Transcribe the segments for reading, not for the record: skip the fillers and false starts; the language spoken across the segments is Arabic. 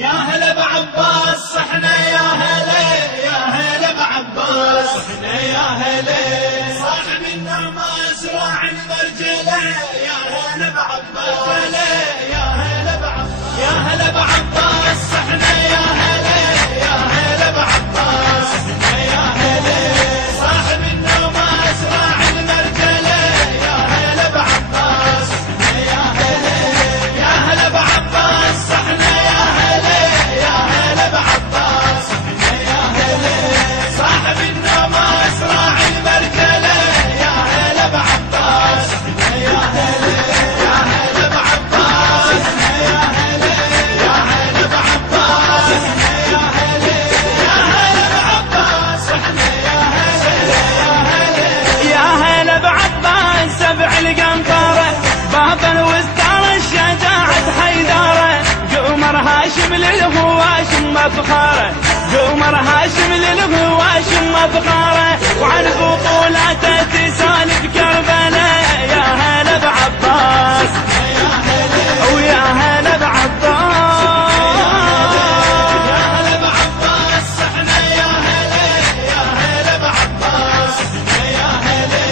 يا هلا بعباس صحنا يا هلا، يا هلا بعباس صحنا يا هلا، صاحب النعماس راعي المرجله، يا هلا بعباس يا هلا بعباس، يا هلا بعباس صحنا يا هلا، يا هلا بعباس صحنا يا هلا، صاحب النعماس راعي المرجله، يا هلا بعباس صحنا يا هلا، يا هلا بعباس صحنا يا هلا، يا هلا بعباس صحنا يا هلا، صاحب النعماس راعي المرجله، يا هلا بعباس صحنا يا هلا، يا هلا بعباس صحنا يا هلا، يا هلا بعباس صحنا يا هلا، يا هلا بعباس صحنا يا هلا، يا هلا بعباس سبع القنطرة، باب الوستار الشجاعة حيدارة، قمر هاشم للهواشم مفخارة، قمر هاشم للهواشم مفخارة، وعن بطولاته تسالف كربلاء، يا هلا بعباس ويا هلا بعباس، يا هلا بعباس صحنا يا هلا، يا هلا بعباس صحنا يا هلا،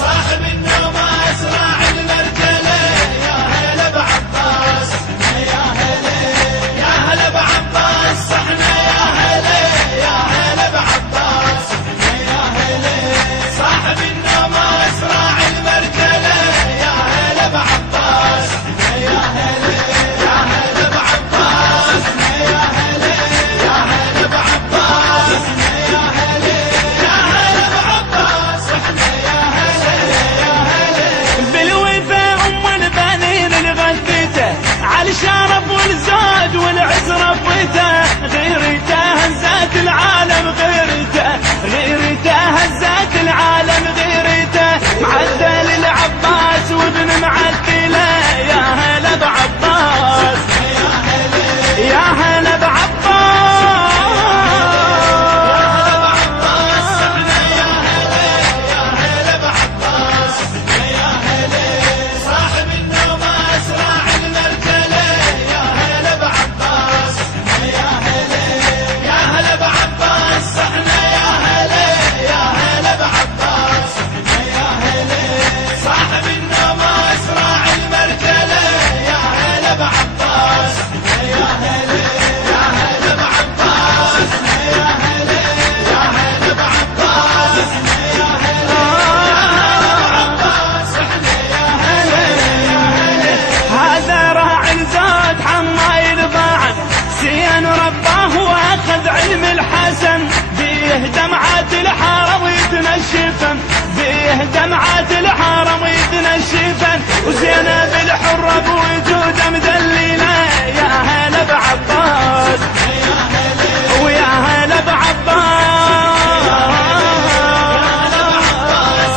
صاحب النعماس راعي المرجله، يا هلا بعباس صحنا يا هلا، يا هلا بعباس صحنا يا هلا، يا هلا بعباس صحنا يا هلا، صاحب النعماس راعي المرجله، يا هلا بعباس صحنا يا هلا، يا هلا بعباس صحنا يا هلا، يا هلا بعباس صحنا يا هلا، يا هلا بعباس صحنا يا هلا، يا هلا بالوفا ام البنين لغثته، على الشرف والزاد والعز ربته، غيرته هزات العالم غيرته، غيرته هزات العالم غيرته، معدل العباس وابن معدله، يا هلا بعباس يا هلا بعباس صحنا يا هلا، يا هلا بعباس صحنا يا هلا، صاحب النعماس راعي المرجله، يا هلا بعباس صحنا يا هلا، يا هلا بعباس صحنا يا هلا، يا هلا بعباس صحنا يا هلا، صاحب النعماس راعي المرجله، يا هلا بعباس صحنا يا هلا، يا هلا بعباس صحنا يا هلا، يا هلا بعباس صحنا يا هلا، بعباس صحنا يا هلا، يا هلا هذا راعي زاد حمايل ضاعن، سين رباه واخذ علم الحسن، بيه دمعات الحاره ويتنشفن، بيه دمعات الحاره ويتنشفن، وزينب الحره بوجوده مدلله، يا هلا بعباس ويا هلا بعباس،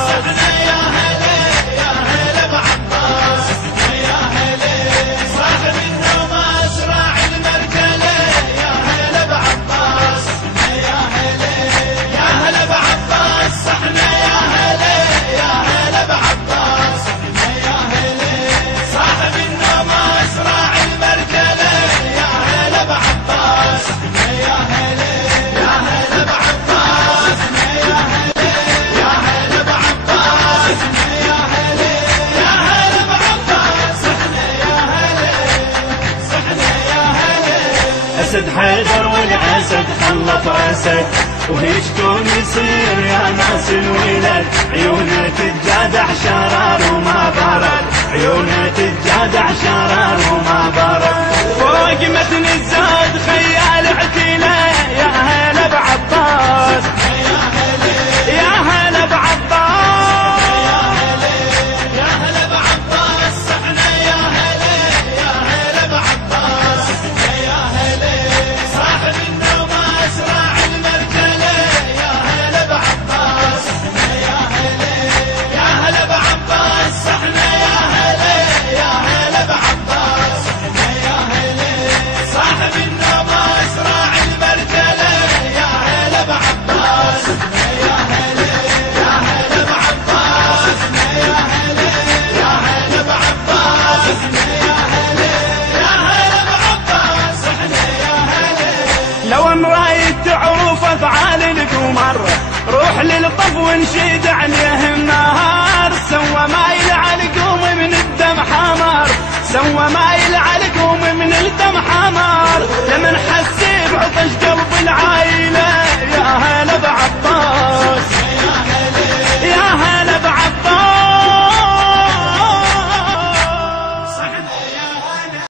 صحنا يا هلا، يا هلا بعباس صحنا يا هلا، صاحب النعماس راعي المرجله، يا هلا بعباس صحنا يا هلا، يا هلا بعباس صحنا يا هلا، يا هلا بعباس صحنا يا هلا، صاحب النعماس راعي المرجله، يا هلا بعباس صحنا يا هلا، يا هلا بعباس صحنا يا هلا، يا هلا بعباس صحنا يا هلا، يا هلا بعباس صحنا يا هلا، صحنا يا هلا أسد حيدر والأسد خلف أسد، وهي شكون يصير يا ناس الولد، عيونه تتجادع شرار وما برد، عيونه تتجادع شرار وما برد، فوق متن الزاد خيال اعتله، يا هلا بعباس يا هلا بعباس، يا هلا بعباس صحنا يا هلا، يا هلا بعباس صحنا يا هلا، صاحب النعماس راعي المرجله، يا هلا بعباس صحنا يا هلا، يا هلا بعباس صحنا يا هلا، يا هلا بعباس صحنا يا هلا، لو ان رايد تعرف افعال القمر روح للطف ونشيد عليه